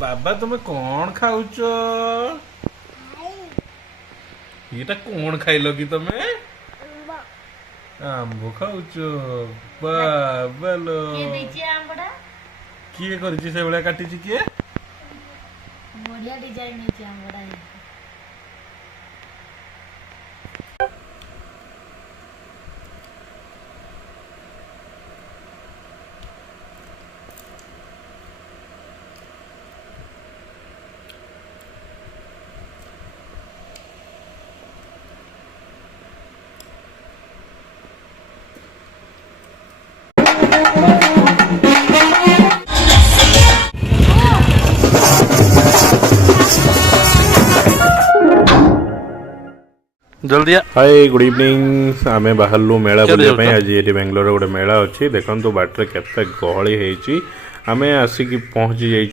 बाबा तुम कौन खाऊच ये कौन खाइल कि तुम आंब खाऊच बाबालो किए करछि से भलिया काटिछि किए बढ़िया डिजाइन है आंबड़ा। जल्दी हाय गुड इवनिंग आमे बाहरलु मेला बुलिया पई आज ये बेंगलोर गोटे मेला अच्छी देखो बाटर केते गहली होती आमे आसिक पहुंची जाई